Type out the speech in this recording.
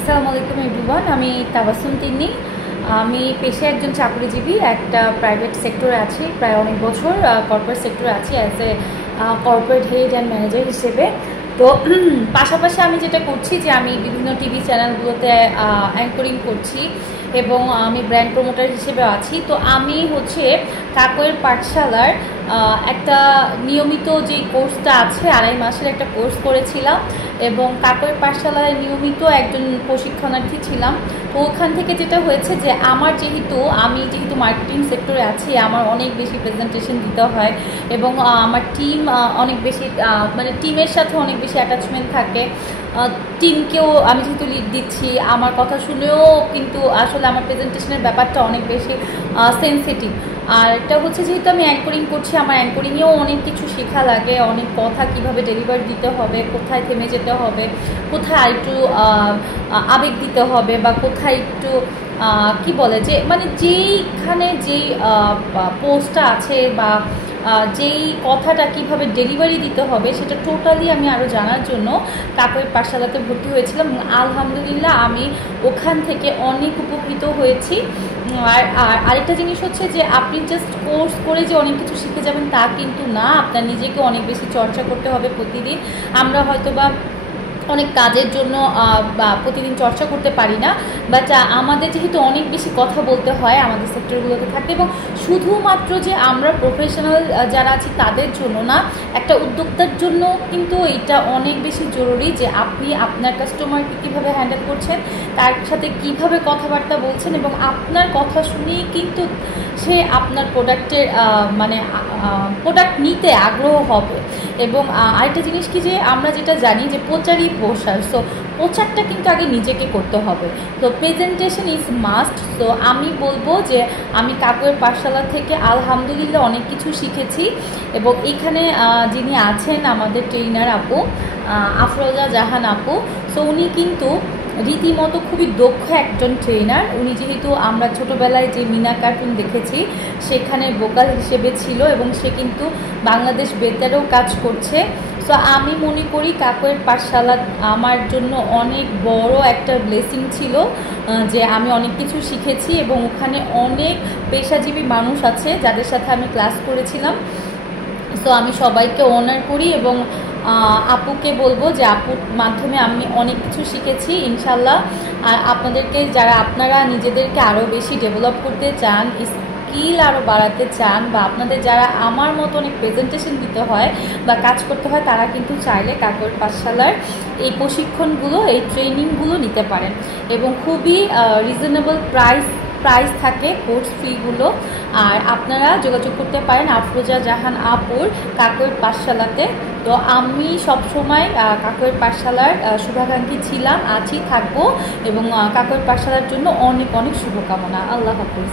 আসসালামু আলাইকুম এভরিওয়ান। আমি তাবাসসুম তিন্নি। আমি পেশায় একজন চাকরিজীবী, একটা প্রাইভেট সেক্টরে আছি প্রায় অনেক বছর। কর্পোরেট সেক্টরে আছি as a corporate head and manager হিসেবে। তো পাশাপাশি আমি যেটা করছি যে আমি বিভিন্ন টিভি চ্যানেলগুলোতে অ্যাঙ্করিং করছি এবং আমি ব্র্যান্ড প্রমোটার হিসেবে আছি। তো আমি হচ্ছে কাকইয়ের পাঠশালার একটা নিয়মিত যে কোর্সটা আছে 2.5 মাসের একটা কোর্স করেছিলাম এবং কাকইয়ের পাঠশালায় নিয়মিত একজন প্রশিক্ষণার্থী ছিলাম। তো ওখান থেকে যেটা হয়েছে যে আমি যেহেতু মার্কেটিং সেক্টরে আছি, আমার অনেক বেশি প্রেজেন্টেশন দিতে হয় এবং আমার টিম অনেক বেশি মানে টিমের সাথে অনেক বেশি অ্যাটাচমেন্ট থাকে। টিমকেও আমি যেহেতু লিড দিচ্ছি, আমার কথা শুনেও কিন্তু আসলে আমার প্রেজেন্টেশনের ব্যাপারটা অনেক বেশি সেন্সিটিভ। আর এটা হচ্ছে যেহেতু আমি অ্যাঙ্করিং করছি, আমার অ্যাঙ্করিংয়েও অনেক কিছু শেখা লাগে, অনেক কথা কিভাবে ডেলিভার দিতে হবে, কোথায় থেমে যেতে হবে, কোথায় একটু আবেগ দিতে হবে বা কোথায় একটু কি বলে যে মানে যেইখানে যেই পোস্টটা আছে বা যেই কথাটা কিভাবে ডেলিভারি দিতে হবে সেটা টোটালি আমি আরও জানার জন্য কাকইয়ের পাঠশালাতে ভর্তি হয়েছিলাম। আলহামদুলিল্লাহ আমি ওখান থেকে অনেক উপকৃত হয়েছি। আর আরেকটা জিনিস হচ্ছে যে আপনি জাস্ট কোর্স করে যে অনেক কিছু শিখে যাবেন তা কিন্তু না, আপনার নিজেকে অনেক বেশি চর্চা করতে হবে প্রতিদিন। আমরা হয়তো বা অনেক কাজের জন্য প্রতিদিন চর্চা করতে পারি না, বাট আমাদের যেহেতু অনেক বেশি কথা বলতে হয় আমাদের সেক্টরগুলোতে থাকতে, এবং শুধুমাত্র যে আমরা প্রফেশনাল যারা আছি তাদের জন্য না, একটা উদ্যোক্তার জন্য কিন্তু এটা অনেক বেশি জরুরি যে আপনি আপনার কাস্টমারকে কীভাবে হ্যান্ডেল করছেন, তার সাথে কিভাবে কথাবার্তা বলছেন এবং আপনার কথা শুনেই কিন্তু সে আপনার প্রোডাক্টের মানে প্রোডাক্ট নিতে আগ্রহ হবে। এবং আরেকটা জিনিস কি যে আমরা যেটা জানি যে প্রচারই প্রসার, সো প্রচারটা কিন্তু আগে নিজেকে করতে হবে। তো প্রেজেন্টেশন ইজ মাস্ট। তো আমি বলবো যে আমি কাকইয়ের পাঠশালা থেকে আলহামদুলিল্লাহ অনেক কিছু শিখেছি এবং এখানে যিনি আছেন আমাদের ট্রেনার আপু আফরোজা জাহান আপু, সো উনি কিন্তু রীতিমতো খুবই দক্ষ একজন ট্রেনার। উনি যেহেতু আমরা ছোটোবেলায় যে মিনা কার্টুন দেখেছি সেখানে ভোকাল হিসেবে ছিল এবং সে কিন্তু বাংলাদেশ বেতারেও কাজ করছে। সো আমি মনে করি কাকইয়ের পাঠশালা আমার জন্য অনেক বড় একটা ব্লেসিং ছিল যে আমি অনেক কিছু শিখেছি এবং ওখানে অনেক পেশাজীবী মানুষ আছে যাদের সাথে আমি ক্লাস করেছিলাম। সো আমি সবাইকে অনার করি এবং আপুকে বলবো যে আপুর মাধ্যমে আমি অনেক কিছু শিখেছি ইনশাল্লাহ। আর আপনারা নিজেদেরকে আরও বেশি ডেভেলপ করতে চান, স্কিল আরও বাড়াতে চান, বা আপনাদের যারা আমার মতো অনেক প্রেজেন্টেশন দিতে হয় বা কাজ করতে হয়, তারা কিন্তু চাইলে কাকইয়ের পাঠশালার এই প্রশিক্ষণগুলো, এই ট্রেনিংগুলো নিতে পারেন এবং খুবই রিজনেবল প্রাইস থাকে কোর্স ফিগুলো। আর আপনারা যোগাযোগ করতে পারেন আফরোজা জাহান আপুর কাকইয়ের পাঠশালাতে। তো আমি সবসময় কাকইয়ের পাঠশালার শুভাকাঙ্ক্ষী ছিলাম, আছি, থাকবো এবং কাকইয়ের পাঠশালার জন্য অনেক অনেক শুভকামনা। আল্লাহ হাফিজ।